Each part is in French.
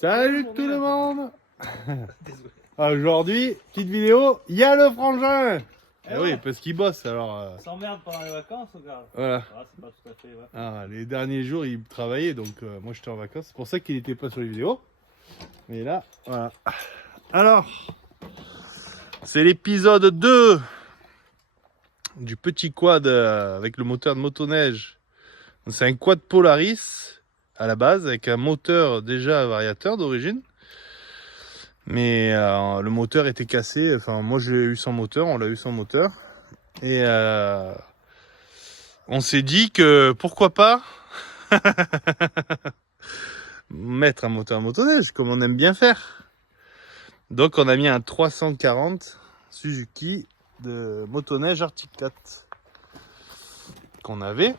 Salut tout le monde. Désolé. Aujourd'hui, petite vidéo, il y a le frangin. Eh Oui, ouais. parce qu'il bosse alors. On s'emmerde pendant les vacances, regarde. Voilà. Ah, c'est pas tout à fait, ouais. Ah, les derniers jours, il travaillait, donc moi j'étais en vacances. C'est pour ça qu'il n'était pas sur les vidéos. Mais là, voilà. Alors, c'est l'épisode 2 du petit quad avec le moteur de motoneige. C'est un quad Polaris à la base, avec un moteur déjà variateur d'origine. Mais le moteur était cassé. Enfin, moi je l'ai eu sans moteur, on l'a eu sans moteur. Et on s'est dit que pourquoi pas mettre un moteur à motoneige, comme on aime bien faire. Donc on a mis un 340 Suzuki de motoneige Arctic 4 qu'on avait.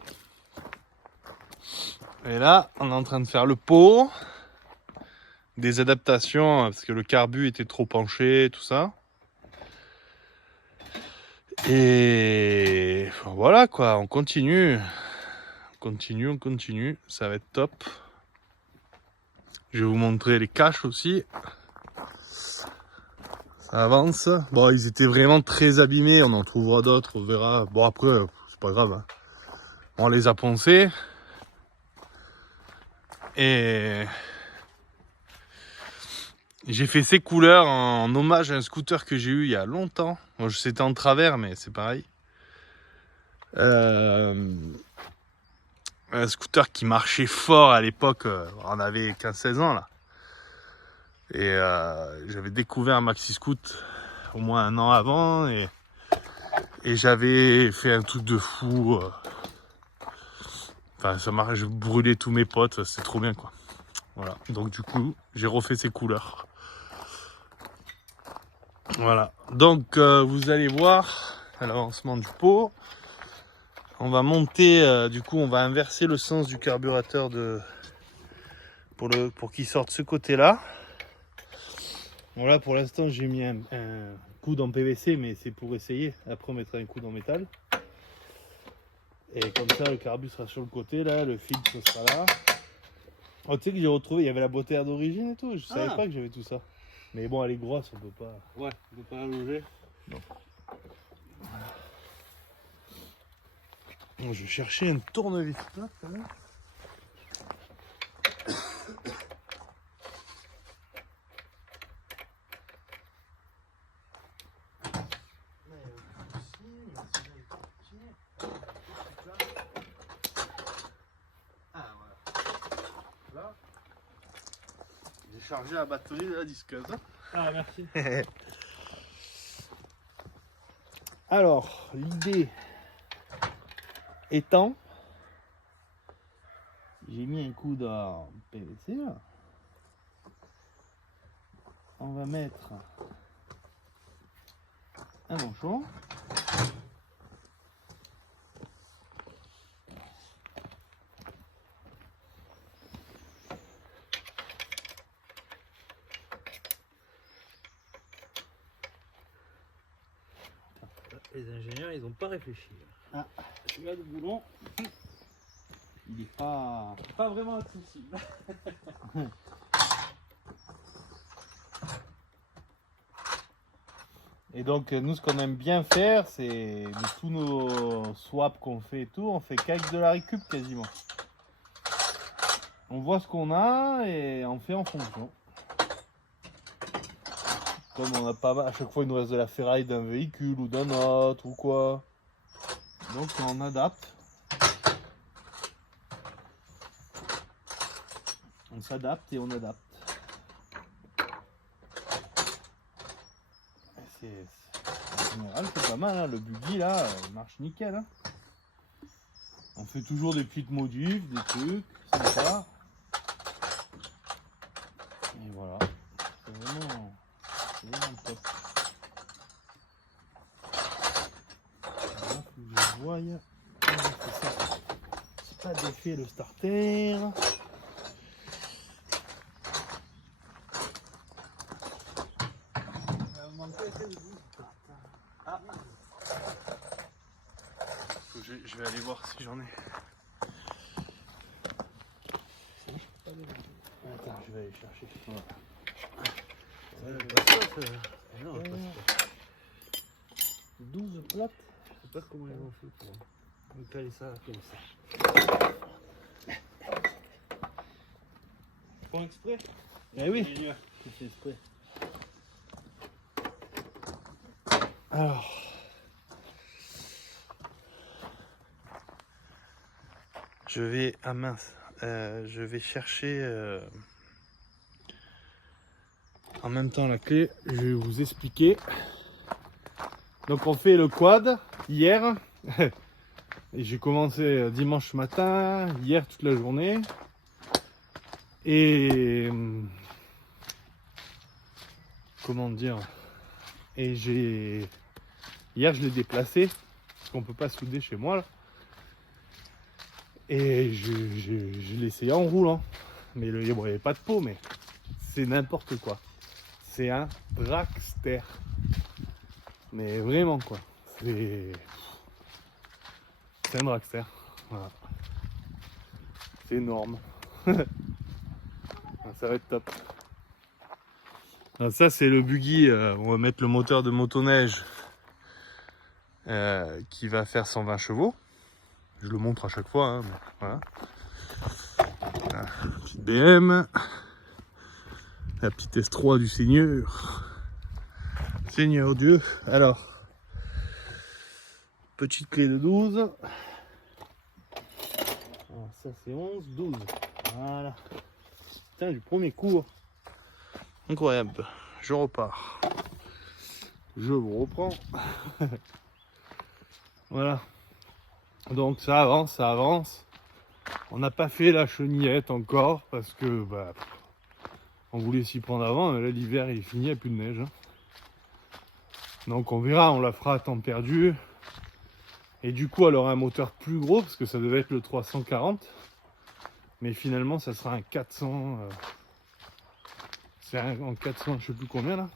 Et là, on est en train de faire le pot, des adaptations, parce que le carbu était trop penché, tout ça. Et voilà quoi, on continue, on continue, ça va être top. Je vais vous montrer les caches aussi. Ça avance. Bon, ils étaient vraiment très abîmés, on en trouvera d'autres, on verra. Bon après, c'est pas grave, hein. On les a poncés. Et j'ai fait ces couleurs en hommage à un scooter que j'ai eu il y a longtemps. Bon, c'était en travers, mais c'est pareil. Un scooter qui marchait fort à l'époque, on avait 15-16 ans là. Et j'avais découvert un maxi scoot au moins un an avant et j'avais fait un truc de fou. Enfin, ça m'a, je brûlais tous mes potes, c'est trop bien quoi. Voilà, donc du coup, j'ai refait ces couleurs. Voilà, donc vous allez voir l'avancement du pot. On va monter, du coup, on va inverser le sens du carburateur pour qu'il sorte ce côté-là. Bon là, pour l'instant, j'ai mis un coude en PVC, mais c'est pour essayer. Après, on mettra un coude en métal. Et comme ça, le carbu sera sur le côté, là, le filtre sera là. Oh, tu sais que j'ai retrouvé, il y avait la boîte à air d'origine et tout. Je savais pas que j'avais tout ça. Mais bon, elle est grosse, on peut pas. Ouais, on peut pas la loger. Non. Bon, je vais chercher un tournevis là, quand même. J'ai chargé la batterie de la disqueuse. Ah, merci. Alors, l'idée étant, j'ai mis un coude en PVC là. On va mettre un manchon. Les ingénieurs, ils ont pas réfléchi. Ah. Celui-là de boulon, Il est pas. pas vraiment accessible. Et donc nous ce qu'on aime bien faire, c'est de tous nos swaps qu'on fait et tout, on fait qu'avec de la récup quasiment. On voit ce qu'on a et on fait en fonction. Comme on a pas mal, à chaque fois il nous reste de la ferraille d'un véhicule ou d'un autre ou quoi. Donc on adapte. On s'adapte et on adapte. En général c'est pas mal, hein. Le buggy là, il marche nickel. Hein. On fait toujours des petites modifs, des trucs, sympa. Et voilà, c'est vraiment top. Voilà, faut que je voie. C'est pas défait le starter. Je vais aller voir si j'en ai. Attends, tu vas aller chercher. Voilà. Pas ça, ça. Non, pas ça. 12 plates. Je sais pas comment ils ont fait pour caler ça comme ça. Ils font exprès. Eh oui. Ingénieur qui fait exprès. Alors. Je vais. Ah mince. Je vais chercher en même temps la clé. Je vais vous expliquer. Donc on fait le quad hier. Et j'ai commencé dimanche matin, hier toute la journée. Et comment dire? Et hier je l'ai déplacé parce qu'on peut pas souder chez moi là. Et je l'ai essayé en roulant. Mais il n'y avait pas de peau, mais c'est n'importe quoi. C'est un dragster. Mais vraiment quoi. C'est un dragster. Voilà. C'est énorme. Ça va être top. Alors ça c'est le buggy. On va mettre le moteur de motoneige qui va faire 120 chevaux. Je le montre à chaque fois. Hein, mais voilà. La petite BM. La petite S3 du Seigneur. Seigneur Dieu. Alors, petite clé de 12. Alors, ça c'est 11, 12. Voilà. Putain, du premier coup. Incroyable. Je repars. Je vous reprends. Voilà. Donc ça avance, ça avance. On n'a pas fait la chenillette encore parce que bah, on voulait s'y prendre avant. Là l'hiver il est fini, il n'y a plus de neige. Hein. Donc on verra, on la fera à temps perdu. Et du coup elle aura un moteur plus gros parce que ça devait être le 340. Mais finalement ça sera un 400. C'est en 400 je sais plus combien là.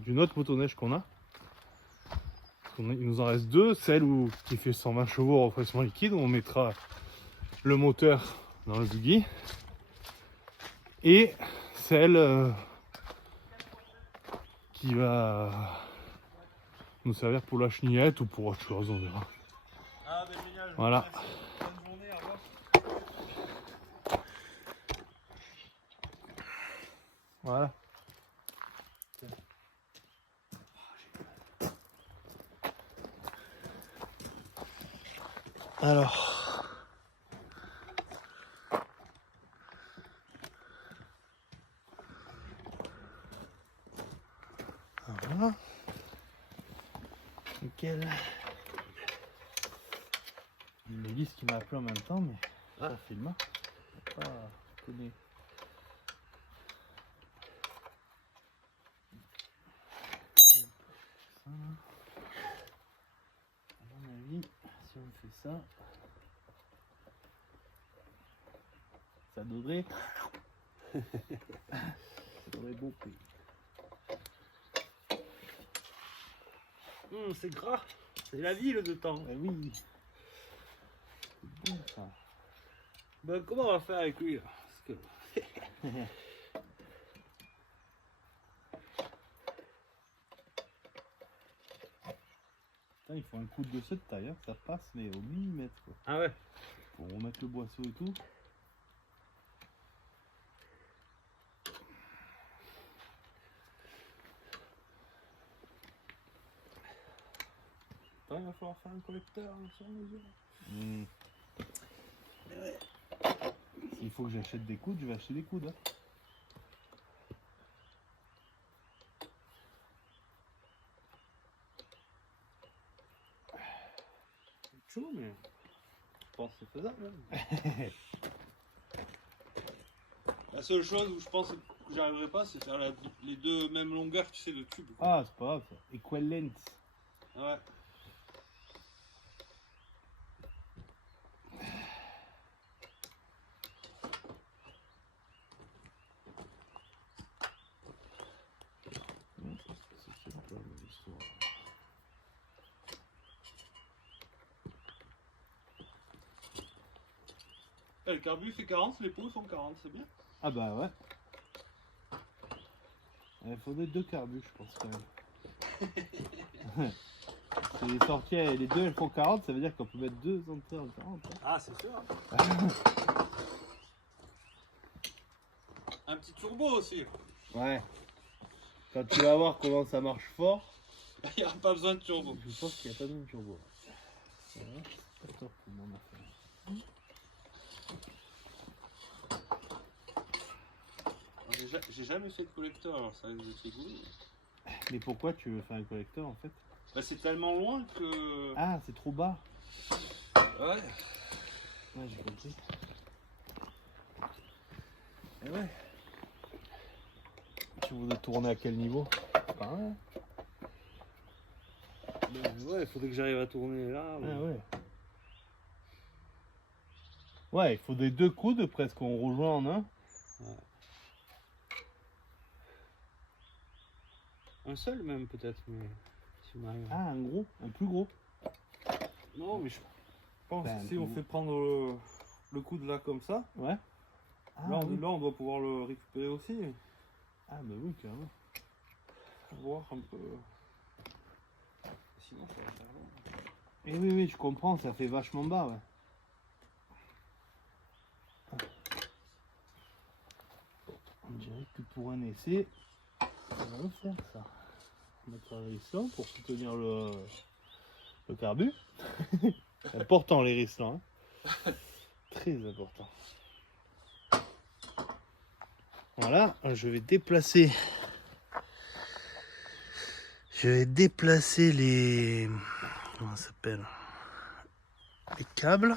D'une autre motoneige qu'on a. Il nous en reste deux, celle qui fait 120 chevaux au refroidissement liquide, on mettra le moteur dans le buggy, et celle qui va nous servir pour la chenillette ou pour autre chose, on verra. Ah, ben génial. Voilà. Bonne journée, au revoir. Voilà. Alors, voilà. Nickel. Une hélice qui m'a appelé en même temps, mais ça filme. Pas connu. À mon avis, si on fait ça, ça devrait bouffer. C'est gras. C'est la ville de temps. Eh oui. C'est bon ça. Ben, comment on va faire avec lui là? Parce que... Putain, il faut un coup de cette taille, hein, ça passe mais au millimètre quoi. Ah ouais. Pour remettre le boisseau et tout. Attends, il va falloir faire un collecteur sur mesure. Ouais. S'il faut que j'achète des coudes, je vais acheter des coudes. Hein. C'est chaud, mais je pense que c'est faisable. Hein. La seule chose où je pense que j'arriverai pas, c'est faire les deux mêmes longueurs, tu sais, de tube. Quoi. Ah, c'est pas grave ça. Equal length. Ouais. Le carbu fait 40, les pots sont 40, c'est bien. Ah bah ouais. Il faudrait 2 carbus, je pense, quand même. C'est les sorties, les deux elles font 40, ça veut dire qu'on peut mettre 2 entrées en 40. Hein. Ah, c'est sûr. Un petit turbo aussi. Ouais. Quand tu vas voir comment ça marche fort, Il n'y a pas besoin de turbo. je pense qu'il n'y a pas de turbo. Voilà, c'est pas top pour mon affaire. J'ai jamais fait de collecteur, alors ça risque de te rigoler. Mais pourquoi tu veux faire un collecteur en fait? Bah, c'est tellement loin que. Ah, c'est trop bas. Ouais. Ouais, j'ai compris. Et ouais. Tu voudrais tourner à quel niveau? Pareil. Ouais, il faudrait que j'arrive à tourner là. Mais... Ah ouais. Ouais, il faudrait 2 coudes presque, on rejoint en un. Ouais. Un seul même peut-être, mais si on arrive. Ah, un gros, un plus gros. Non, mais je pense Ben, que si on fait prendre le coude là comme ça, Ouais. Ah, là, oui. là on doit pouvoir le récupérer aussi. Ah bah oui, carrément. Voir un peu. Sinon ça va faire long. Et oui, oui, je comprends, ça fait vachement bas, ouais. On dirait que pour un essai, on va le faire ça. Mettre un risson pour soutenir le carbu. C'est important les rissons, hein. Très important. Voilà, je vais déplacer. Les. Comment ça s'appelle? Les câbles.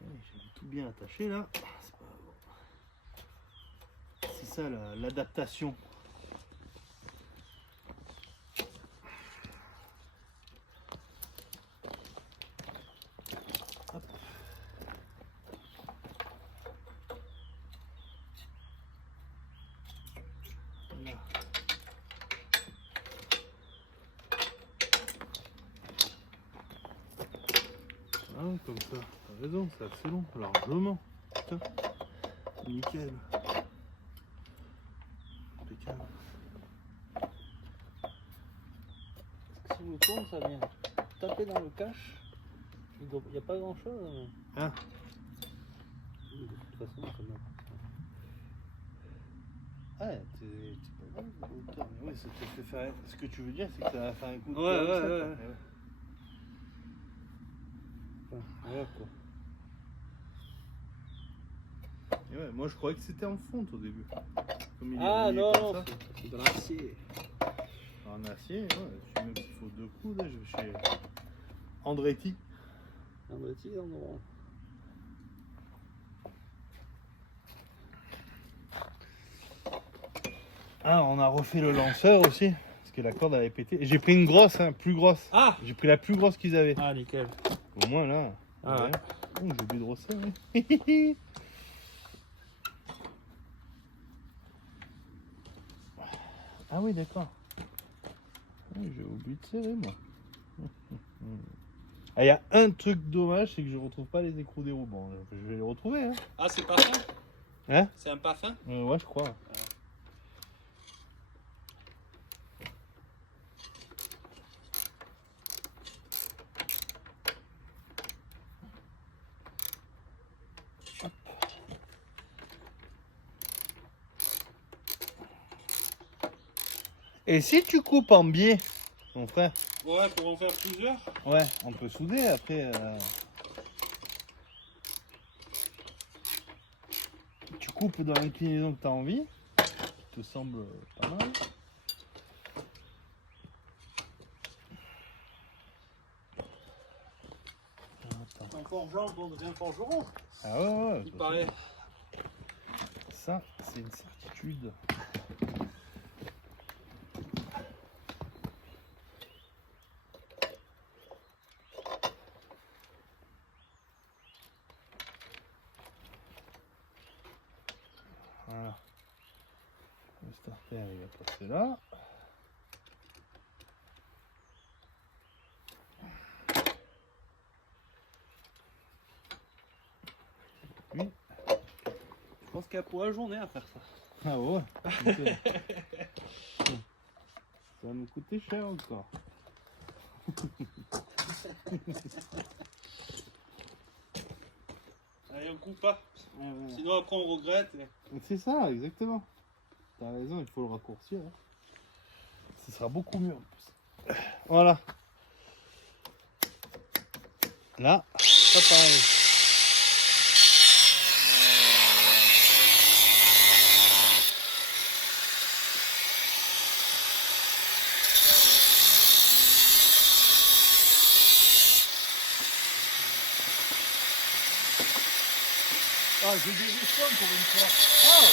J'ai tout bien attaché là. C'est pas bon. C'est ça l'adaptation. Hop. Là. Ah, comme ça, t'as raison, c'est assez long, largement. Putain, nickel. Impeccable. Parce que si on le tourne, ça vient taper dans le cache. Il n'y a pas grand chose. Ah, De toute façon, comme ouais, t'es pas mal de hauteur, mais oui, ça te fait faire. Ce que tu veux dire, c'est que ça va faire un coup de Ouais, pied ouais, comme ça, ouais, quoi. ouais. Voilà quoi. Et ouais, moi je croyais que c'était en fonte au début. Comme il est Ah relié non, comme non, ça. c'est de l'acier. En acier, ouais, même s'il faut 2 coups, là, je vais chez Andretti. Ah bah tiens, non. Ah, on a refait le lanceur aussi, parce que la corde avait pété. J'ai pris une grosse, hein, plus grosse. Ah J'ai pris la plus grosse qu'ils avaient. Ah nickel. Au moins là. Ah ouais. Oh, j'ai oublié de resserrer. Ah oui, d'accord. Ah, j'ai oublié de serrer, moi. Ah, il y a un truc dommage, c'est que je retrouve pas les écrous des roues. Bon, je vais les retrouver, hein. Ah c'est pas fin? Hein? C'est un pas fin? Ouais, je crois. Et si tu coupes en biais, mon frère? Ouais, pour en faire plusieurs. Ouais, on peut souder après. Tu coupes dans l'inclinaison que tu as envie, qui te semble pas mal. Attends. Un forgeron, bon, devient forgeron. Ah ouais, Il paraît. Ça, c'est une certitude. Voilà. Le starter, il va passer là. Oui. pense qu'il y a pour la journée à faire ça. Ah ouais. Ok. Ça va nous coûter cher encore. Allez, on coupe pas. Sinon après on regrette. C'est ça, exactement. T'as raison, il faut le raccourcir. Hein. Ce sera beaucoup mieux en plus. Voilà. Là, pas pareil. Ah, j'ai des iPhones pour une fois. Oh!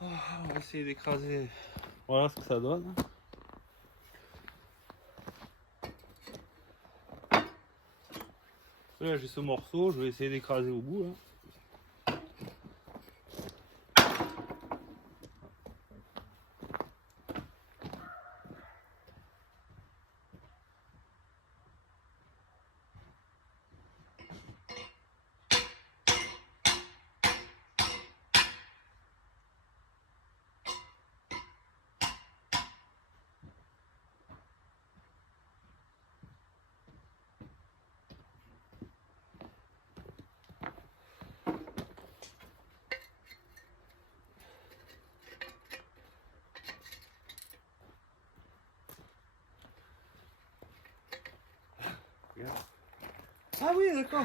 On va essayer d'écraser. Voilà ce que ça donne. Là j'ai ce morceau, je vais essayer d'écraser au bout. Là. Ah oui, d'accord.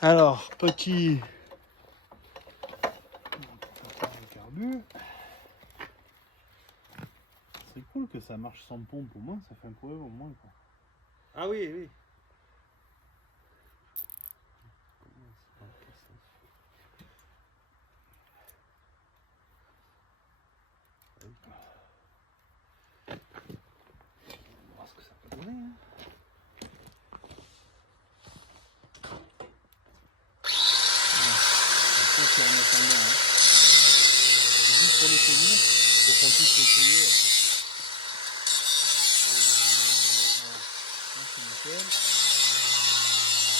Alors, petit carbu. C'est cool que ça marche sans pompe au moins, ça fait un problème au moins. Quoi. Ah oui, oui. On va voir ce que ça peut donner. Hein. C'est en attendant. Hein. C'est juste pour les tenir, pour qu'on puisse l'essayer. Là, c'est nickel.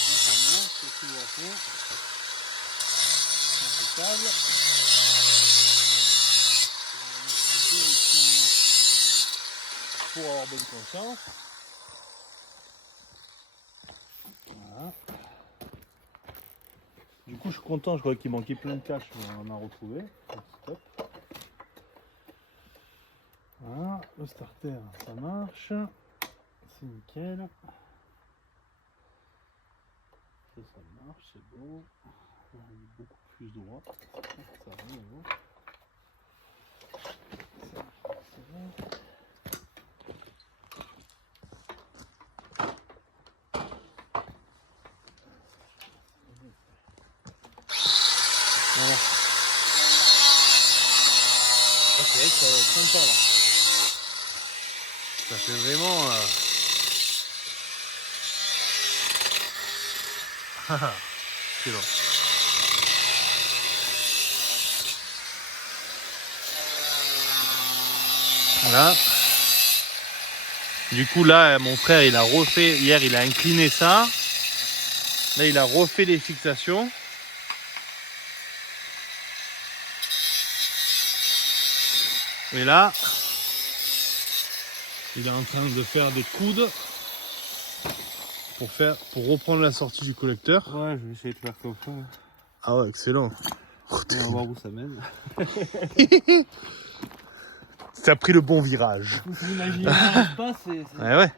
Là, ça marche, c'est tout à fond. Impeccable. Pour avoir bonne conscience. Voilà. Du coup, je suis content, je croyais qu'il manquait plein de caches, mais on en a retrouvé. Stop. Voilà, le starter, ça marche. C'est nickel. Ça marche, c'est bon. On est beaucoup plus droit. Ça va, bon. C'est bon. Voilà. Ok, ça va être sympa là. Ça fait vraiment. excellent. Voilà. Du coup là, mon frère il a refait, hier il a incliné ça. Là il a refait les fixations. Et là, il est en train de faire des coudes pour reprendre la sortie du collecteur. Ouais, je vais essayer de faire comme ça. Ah ouais, excellent. On va voir où ça mène. T'as pris le bon virage. Vous imaginez l'espace, c'est... Ouais, ouais.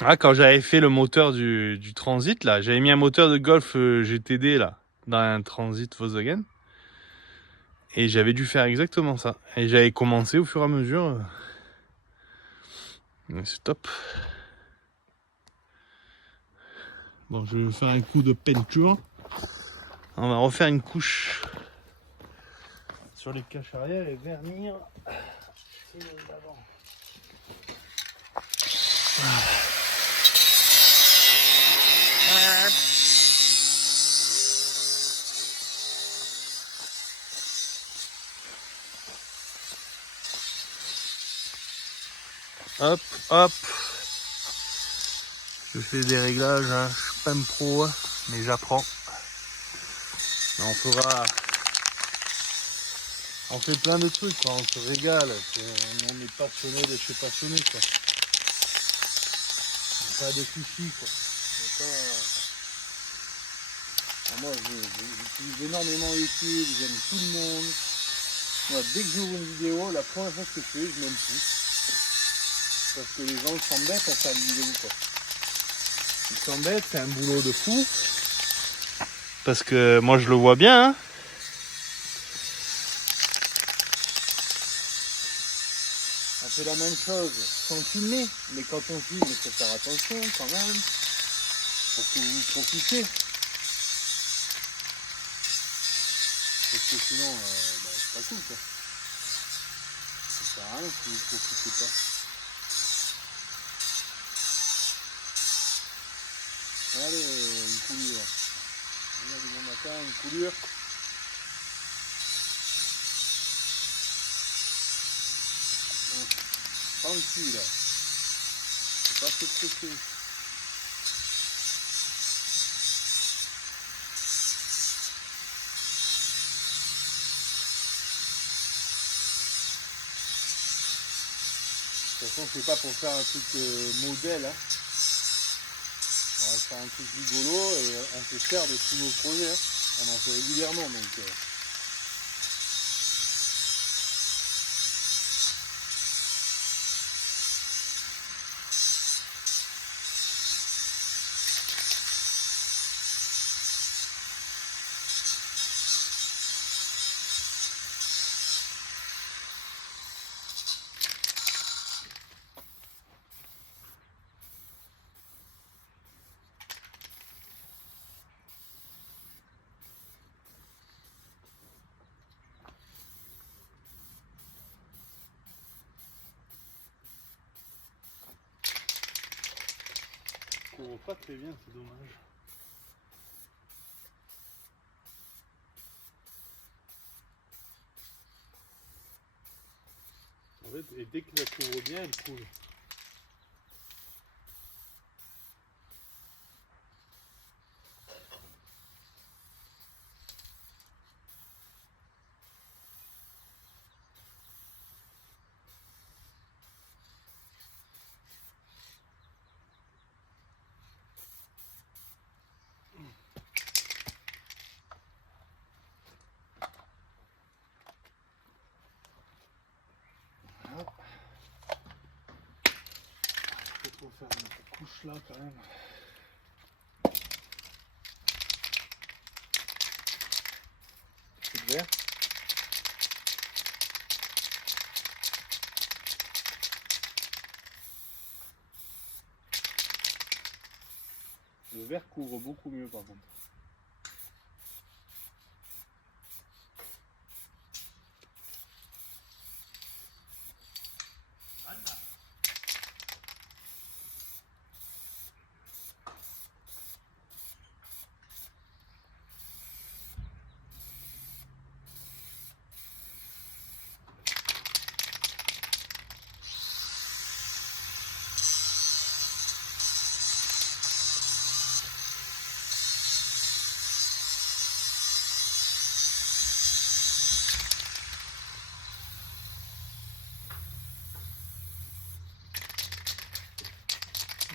Ah, quand j'avais fait le moteur du Transit, là, j'avais mis un moteur de Golf GTD là, dans un Transit Volkswagen. Et j'avais dû faire exactement ça. Et j'avais commencé au fur et à mesure. C'est top. Bon, je vais faire un coup de peinture. On va refaire une couche sur les caches arrière et vernir. Hop, hop. Je fais des réglages, hein. Je suis pas un pro, mais j'apprends. On fait plein de trucs, quoi. On se régale. On est passionné de chez passionné, quoi. Pas de soucis, quoi. Moi, j'utilise énormément YouTube, j'aime tout le monde. Moi, dès que j'ouvre une vidéo, la première chose que je fais, je m'aime plus. Parce que les gens s'embêtent à faire une vidéo, quoi. Ils s'embêtent, c'est un boulot de fou. Parce que moi, je le vois bien, hein. On fait la même chose sans filmer, mais quand on filme, il faut faire attention quand même, pour que vous profitez. Parce que sinon, c'est pas cool, quoi. Ça sert à rien si vous ne profitez pas. Allez, une coulure. Regarde, bon matin, une coulure. Tranquille, là. Faut pas se presser. De toute façon, c'est pas pour faire un truc modèle, hein. On va faire un truc rigolo et on se sert de tous nos projets, hein. On en fait régulièrement, donc... Couvre pas très bien, c'est dommage. En fait, et dès que la couvre bien, elle coule. Faut faire une couche là quand même. C'est vert. Le vert couvre beaucoup mieux par contre.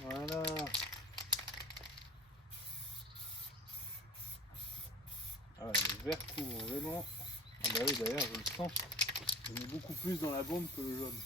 Voilà. Ah ouais, le vert couvre vraiment. Ah bah oui, d'ailleurs, je le sens. Il est beaucoup plus dans la bombe que le jaune.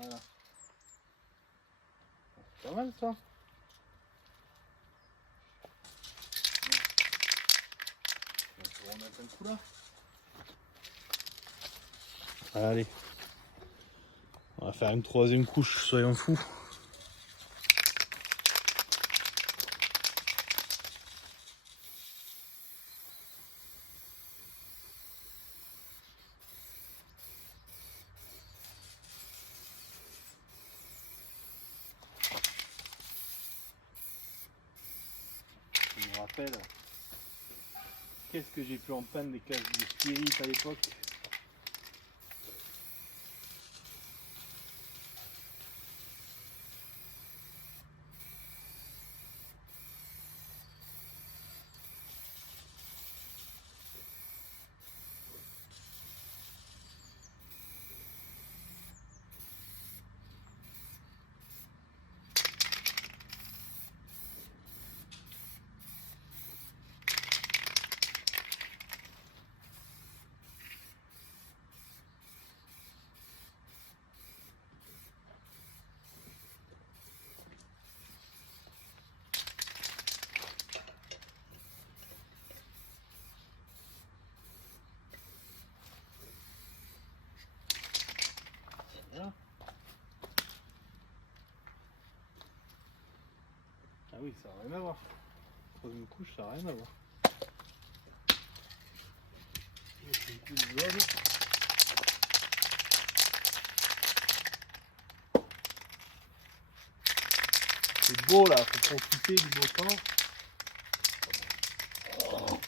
Voilà. C'est pas mal ça. On va remettre un coup là. Allez. On va faire une troisième couche, soyons fous. Je me rappelle. Qu'est-ce que j'ai pu en peindre des cases de spirit à l'époque. Voilà. Ah oui, ça n'a rien à voir. Troisième couche, ça n'a rien à voir. C'est une couche jaune. C'est beau là, faut profiter du beau temps. Pardon.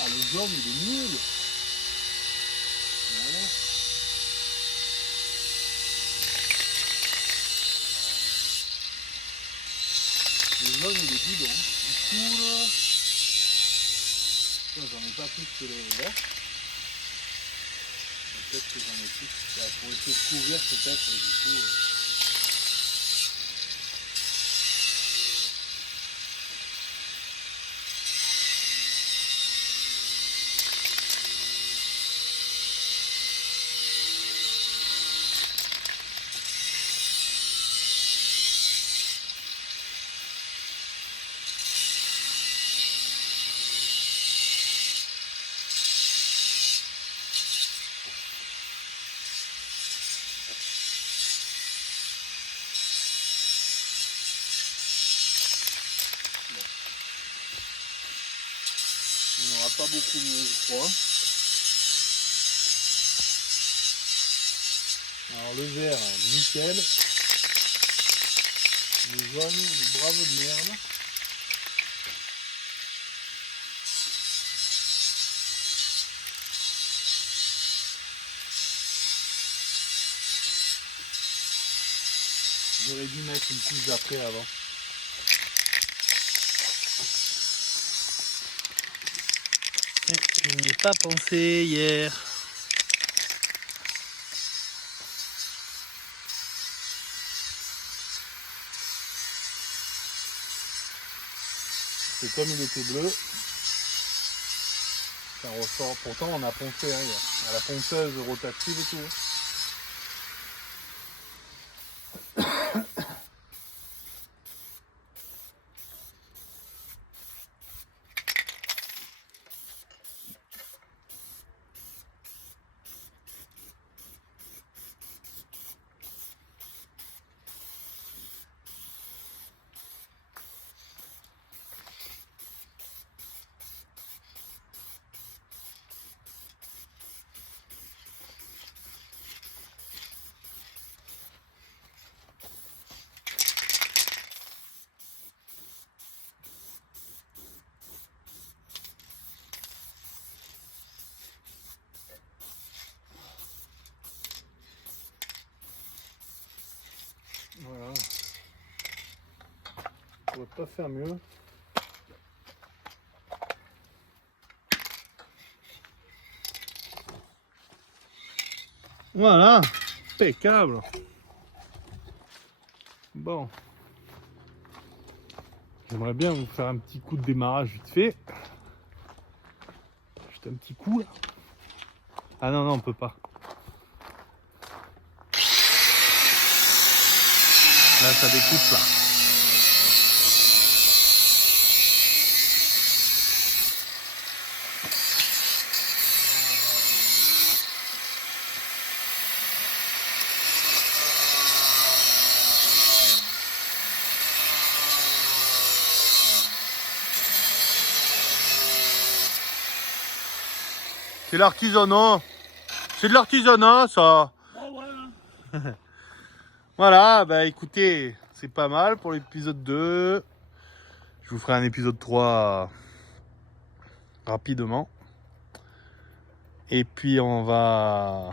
Ah, le jaune il est nul. Voilà. Le jaune il est bidon. Il coule. J'en ai pas plus que le vert. Peut-être que j'en ai plus. Pour essayer de couvrir peut-être du coup. On n'aura pas beaucoup mieux, je crois. Alors le vert, nickel. Le jaune, le bravo de merde. J'aurais dû mettre une couche d'après avant. Je n'y ai pas pensé hier. C'est comme il était bleu. Ça ressort. Pourtant, on a poncé, hein, à la ponceuse rotative et tout. Voilà. On pourrait pas faire mieux. Voilà, impeccable. Bon. J'aimerais bien vous faire un petit coup de démarrage vite fait. Juste un petit coup là. Ah non, non, on peut pas. Là, ça découpe là. C'est l'artisanat. C'est de l'artisanat, ça. Oh, ouais. Voilà, bah écoutez, c'est pas mal pour l'épisode 2. Je vous ferai un épisode 3 rapidement. Et puis on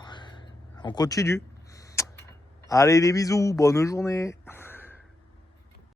continue. Allez, des bisous, bonne journée.